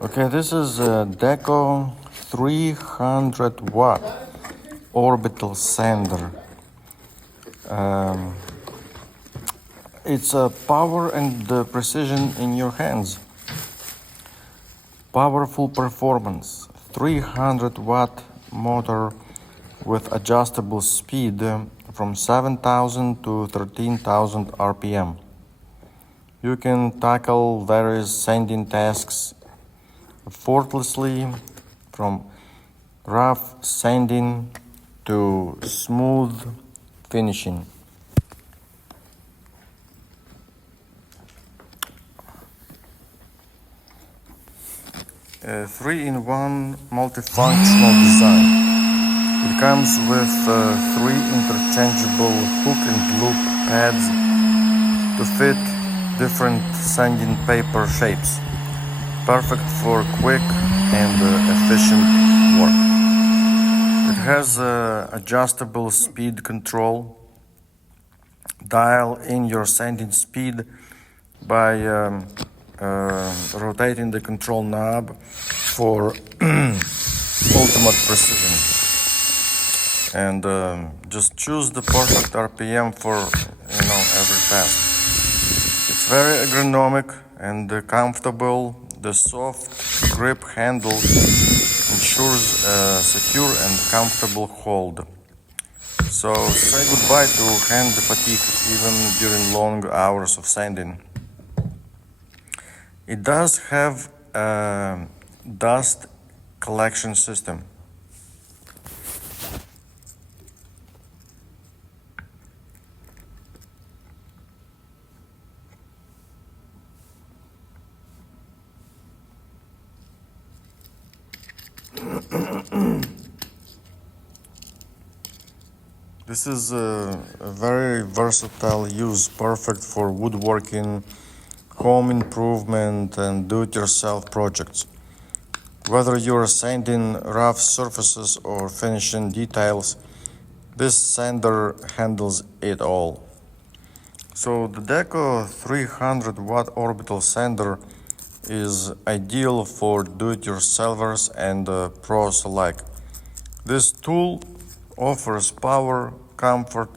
Okay, this is a Deko 300 watt Orbital Sander. It's a power and precision in your hands. Powerful performance, 300 watt motor with adjustable speed from 7,000 to 13,000 RPM. You can tackle various sanding tasks effortlessly, from rough sanding to smooth finishing. A 3-in-1 multifunctional design. It comes with 3 interchangeable hook and loop pads to fit different sanding paper shapes. Perfect for quick and efficient work. It has adjustable speed control. Dial in your sanding speed by rotating the control knob for ultimate precision. And just choose the perfect RPM for every task. It's very ergonomic and comfortable. The soft grip handle ensures a secure and comfortable hold. So say goodbye to hand fatigue even during long hours of sanding. It does have a dust collection system. This is a very versatile use, perfect for woodworking, home improvement, and do-it-yourself projects. Whether you're sanding rough surfaces or finishing details, this sander handles it all. So the Deko 300 watt orbital sander is ideal for do-it-yourselfers and pros alike. This tool offers power, comfort,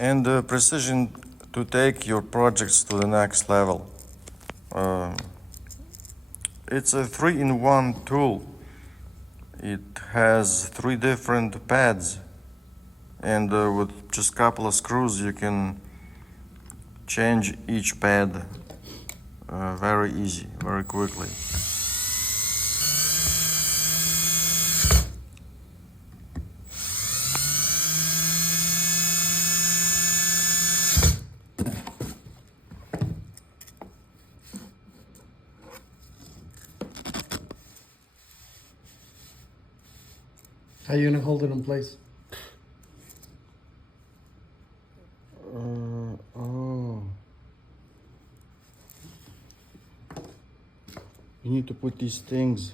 and precision to take your projects to the next level. It's a 3-in-1 tool. It has 3 different pads, and with just a couple of screws you can change each pad very easy, very quickly. How you gonna hold it in place? You need to put these things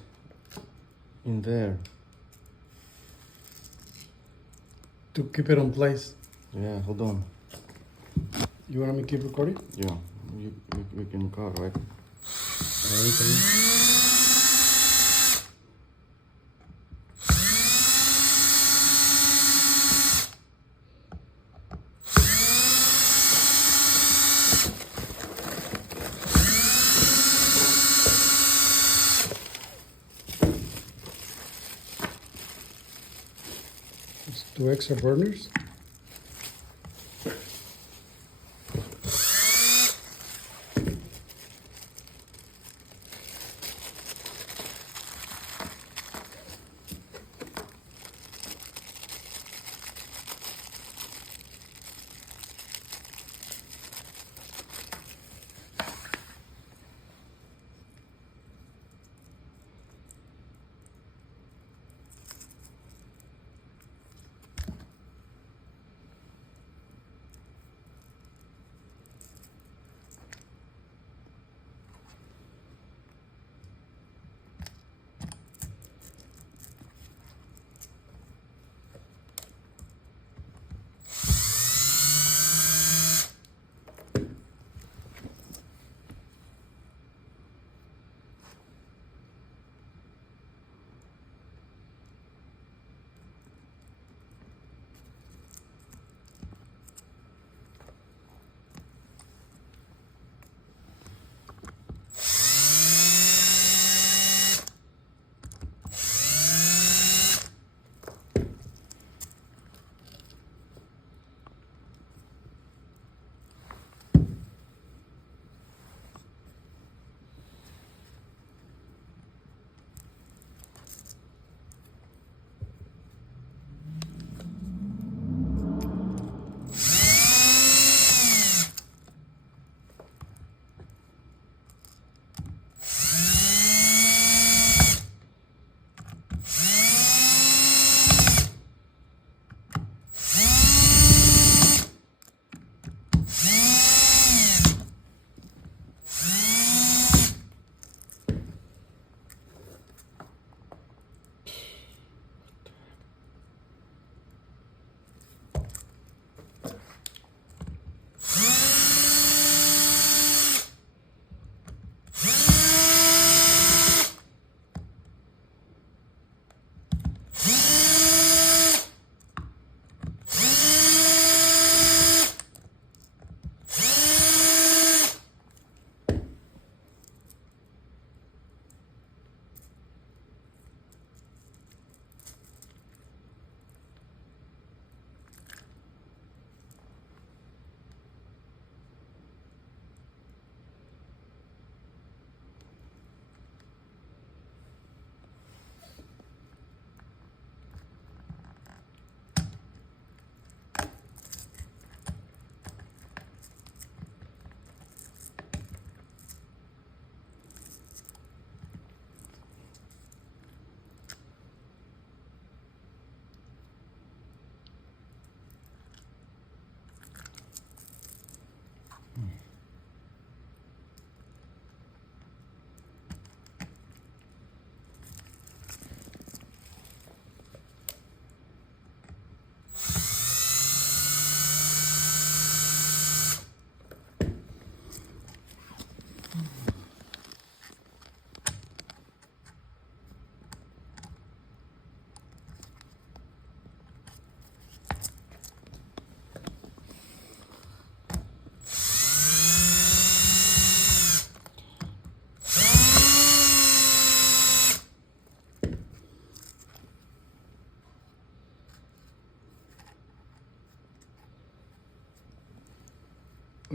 in there. To keep it in place. Yeah, hold on. You want me to keep recording? Yeah, we can cut, right? It's 2 extra burners.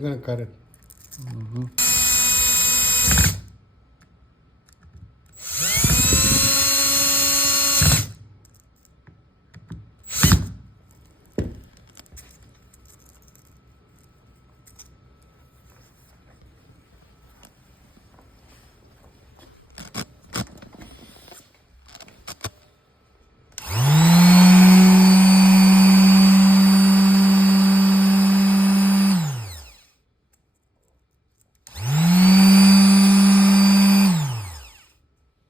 We're gonna cut it.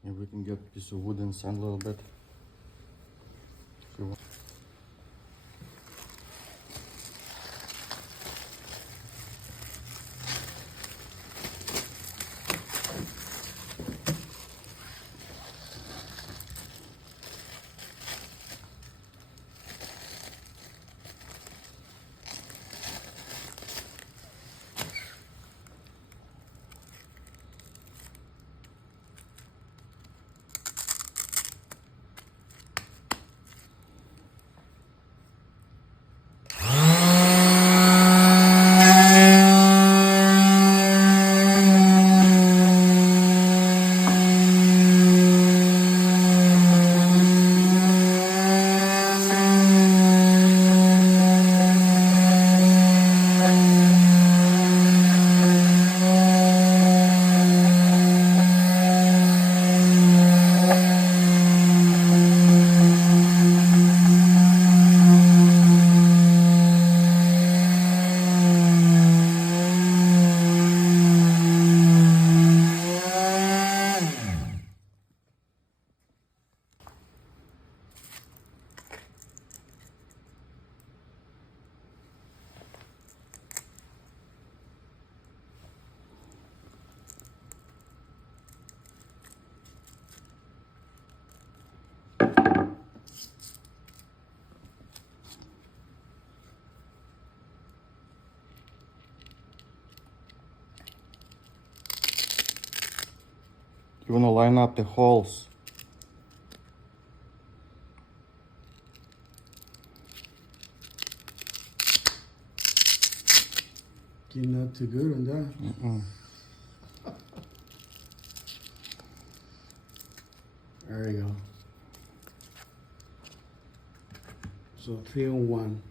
Maybe we can get a piece of wood and sand a little bit. If you want. You want to line up the holes. You're not too good on that. There you go. So 3 on 1.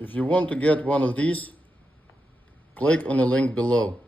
If you want to get one of these, click on the link below.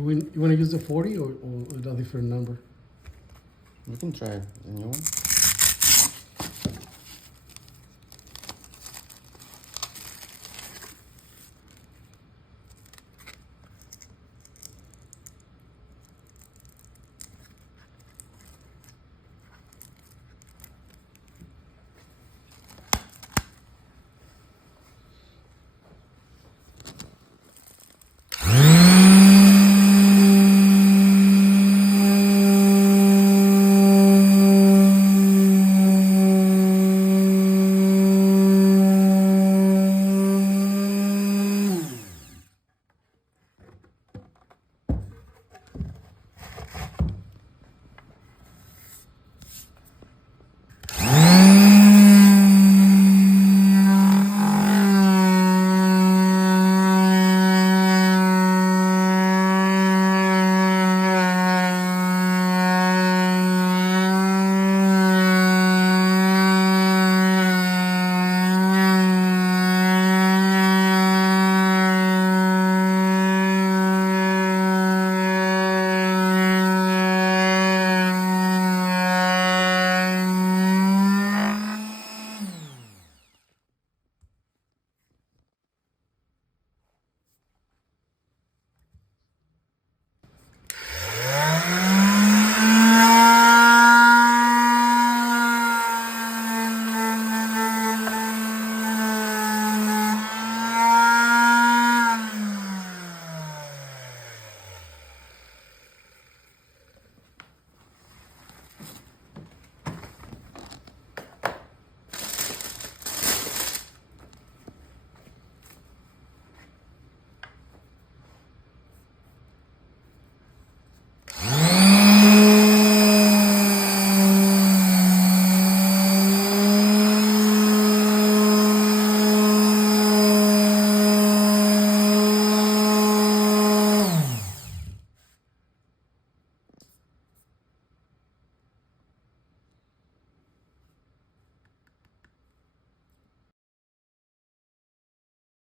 You want to use the 40 or a different number? You can try the new one.